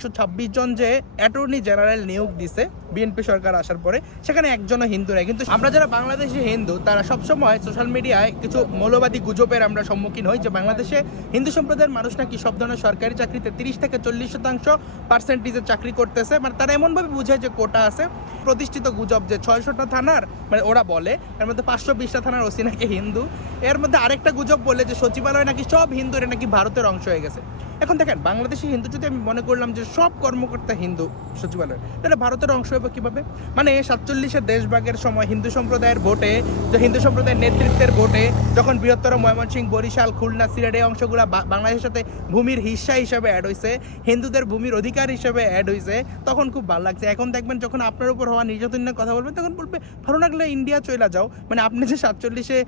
126 জন যে attorney general নিয়োগ দিছে বিএনপি সরকার আসার পরে, সেখানে একজনও হিন্দু নাই। কিন্তু আমরা যারা বাংলাদেশি হিন্দু তারা সবসময় সোশ্যাল মিডিয়ায় কিছু মৌলবাদী গুজবের আমরা সম্মুখীন হই যে বাংলাদেশে হিন্দু সম্প্রদায়ের মানুষ নাকি সব ধরনের সরকারি চাকরিতে 30 থেকে 40% চাকরি করতেছে। মানে তারা এমনভাবে বুঝায় যে কোটা আছে। প্রতিষ্ঠিত গুজব যে 600টা থানার, মানে ওরা বলে এর মধ্যে 520টা থানার ওসি নাকি হিন্দু। এর মধ্যে আরেকটা গুজব বলে যে সচিবালয় নাকি সব হিন্দু, এরা নাকি ভারতের অংশ হয়ে গেছে। এখন দেখেন, বাংলাদেশি হিন্দু যদি আমি মনে করলাম যে সব কর্মকর্তা হিন্দু সচিবালয়, তাহলে ভারতের অংশ হবে কীভাবে? মানে 47-এর দেশভাগের সময় হিন্দু সম্প্রদায়ের ভোটে, যে হিন্দু সম্প্রদায়ের নেতৃত্বের ভোটে যখন বৃহত্তর ময়মনসিংহ, বরিশাল, খুলনা, সিলেট এই অংশগুলো বাংলাদেশের সাথে ভূমির হিস্সা হিসাবে অ্যাড হয়েছে, হিন্দুদের ভূমির অধিকার হিসাবে অ্যাড হয়েছে, তখন খুব ভালো লাগছে। এখন দেখবেন যখন আপনার উপর হওয়া নির্যাতনের কথা বলবেন তখন বলবে ভালো লাগলে ইন্ডিয়া চলে যাও। মানে আপনি যে 47-এ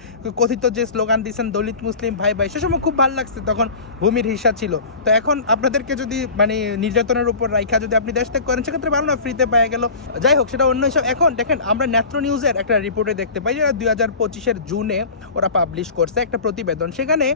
কথিত যে স্লোগান দিয়েছেন দলিত মুসলিম ভাই ভাই, সে সময় খুব ভালো লাগছে, তখন ভূমির হিস্সা ছিল। তো এখন আপনাদেরকে যদি মানে নির্যাতনের উপর রাইখা যদি আপনি দেশ ত্যাগ করেন, সেক্ষেত্রে ভালো না, ফ্রিতে পাওয়া গেল। যাই হোক, সেটা অন্য হিসাব। এখন দেখেন, আমরা নেত্র নিউজের একটা রিপোর্টে দেখতে পাই যেটা 2025-এর জুনে ওরা পাবলিশ করছে একটা প্রতিবেদন। সেখানে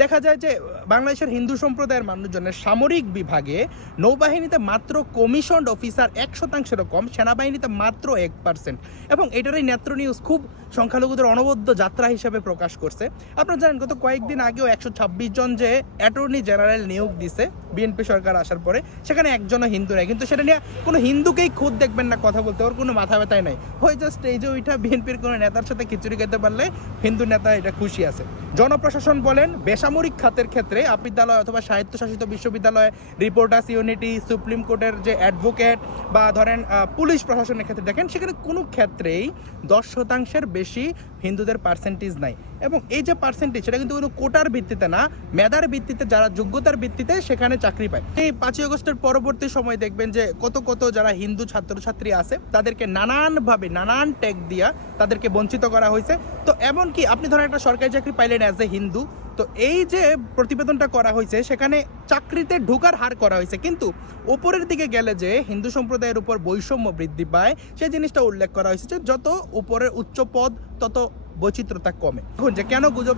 দেখা যায় যে বাংলাদেশের হিন্দু সম্প্রদায়ের মানুষজনের সামরিক বিভাগে নৌবাহিনীতে মাত্র কমিশনড অফিসার 1%-এরও কম, সেনাবাহিনীতে মাত্র 1%। এবং এটারই নেত্র নিউজ খুব সংখ্যালঘুদের অনবদ্য যাত্রা হিসেবে প্রকাশ করছে। আপনারা জানেন গত কয়েকদিন আগেও 126 জন যে অ্যাটর্নি জেনারেল নিয়োগ দিছে বিএনপি সরকার আসার পরে, সেখানে একজনও হিন্দু নাই। কিন্তু সেটা নিয়ে কোনো হিন্দুকেই খুদ দেখবেন না কথা বলতে, ওর কোনো মাথা ব্যথাই নাই। হয় জাস্ট এই যে ওইটা বিএনপির কোনো নেতার সাথে খিচুড়ি খেতে পারলে হিন্দু নেতা এটা খুশি আছে। জনপ্রশাসন বলেন, বেসামরিক খাতের ক্ষেত্রে বিদ্যালয় অথবা স্বায়ত্তশাসিত বিশ্ববিদ্যালয়, রিপোর্টার্স ইউনিটি, সুপ্রিম কোর্টের যে অ্যাডভোকেট বা ধরেন পুলিশ প্রশাসনের ক্ষেত্রে দেখেন, সেখানে কোনো ক্ষেত্রেই 10%-এর বেশি হিন্দুদের পার্সেন্টেজ নাই। এবং এই যে পার্সেন্টেজ, সেটা কিন্তু কোনো কোটার ভিত্তিতে না, মেধার ভিত্তিতে, যারা যোগ্যতার ভিত্তিতে সেখানে চাকরি পায়। এই 5ই আগস্টের পরবর্তী সময় দেখবেন যে কত যারা হিন্দু ছাত্রছাত্রী আছে তাদেরকে নানানভাবে নানান ট্যাগ দিয়া তাদেরকে বঞ্চিত করা হয়েছে। তো এমনকি আপনি ধরেন একটা সরকারি চাকরি পাইলেন অ্যাজ এ হিন্দু, তো এই যে প্রতিবেদনটা করা হয়েছে সেখানে চাকরিতে ঢোকার হার করা হয়েছে, কিন্তু উপরের দিকে গেলে যে হিন্দু সম্প্রদায়ের উপর বৈষম্য বৃদ্ধি পায় সেই জিনিসটা উল্লেখ করা হয়েছে যে যত উপরের উচ্চ পদ তত বৈচিত্র্যতা কমে। এখন যে কেন গুজব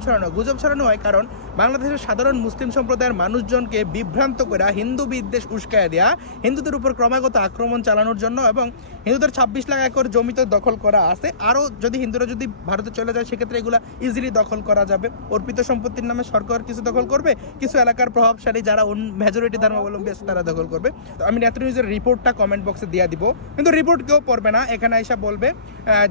ছড়ানো হয়, কারণ বাংলাদেশের সাধারণ মুসলিম সম্প্রদায়ের মানুষজনকে বিভ্রান্ত করে হিন্দু বিদ্বেষ উস্কায় দেওয়া, হিন্দুদের উপর ক্রমাগত আক্রমণ চালানোর জন্য, এবং হিন্দুদের 26 লাখ একর জমিতে দখল করা আছে। আরও যদি হিন্দুরা যদি ভারতে চলে যায় সেক্ষেত্রে এগুলো ইজিলি দখল করা যাবে। অর্পিত সম্পত্তির নামে সরকার কিছু দখল করবে, কিছু এলাকার প্রভাবশালী যারা মেজরিটি ধর্মাবলম্বী আছে তারা দখল করবে। তো আমি নেত্র নিউজের রিপোর্টটা কমেন্ট বক্সে দিয়ে দিব, কিন্তু রিপোর্ট কেউ পড়বে না। এখানে এসে বলবে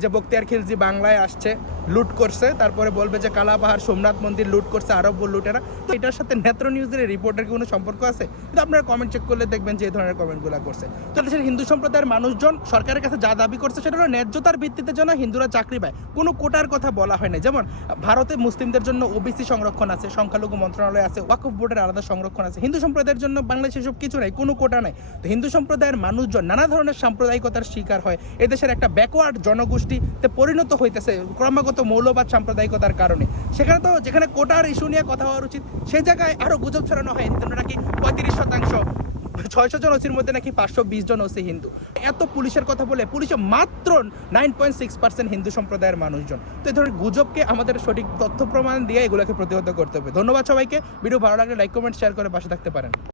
যে বখতিয়ার খিলজি বাংলায় আসছে, লুট করছে, তারপরে বলবে যে কালাপাহাড় সোমনাথ মন্দির লুট করছে আরব লুটেরা। তো এটার সাথে নেত্র নিউজের রিপোর্টের কোনো সম্পর্ক আছে? কিন্তু আপনারা কমেন্ট চেক করলে দেখবেন যে এই ধরনের কমেন্টগুলো করছে। তো দেশের হিন্দু সম্প্রদায়ের মানুষজন সরকারের কাছে যা দাবি করছে সেটা হলো ন্যায্যতার ভিত্তিতে যেন হিন্দুরা চাকরি পায়। কোনো কোটার কথা বলা হয় না। যেমন ভারতে মুসলিমদের জন্য ওবিসি সংরক্ষণ আছে, সংখ্যালঘু মন্ত্রণালয় আছে, ওয়াকফ বোর্ডের আলাদা সংরক্ষণ আছে। হিন্দু সম্প্রদায়ের জন্য বাংলাদেশে সব কিছু নাই, কোনো কোটা নাই। তো হিন্দু সম্প্রদায়ের মানুষজন নানা ধরনের সাম্প্রদায়িকতার শিকার হয়। এদেশের একটা ব্যাকওয়ার্ড জনগোষ্ঠীতে পরিণত হইতেছে ক্রমাগত মৌলবাদ সাম্প্রদায়িকতার কারণে। সেখানে তো যেখানে কোটার ইস্যু নিয়ে কথা হওয়ার উচিত, সেই জায়গায় আরো গুজব ছড়ানো হয় হিন্দুরা নাকি 35%, 600 জন ওসির মধ্যে নাকি 520 জন ওসি হিন্দু। এত পুলিশের কথা বলে পুলিশে মাত্র 9.6% হিন্দু সম্প্রদায়ের মানুষজন। তো এই ধরনের গুজবকে আমাদের সঠিক তথ্য প্রমাণ দিয়ে এগুলোকে প্রতিহত করতে হবে। ধন্যবাদ সবাইকে। ভিডিও ভালো লাগলে লাইক, কমেন্ট, শেয়ার করে পাশে থাকতে পারেন।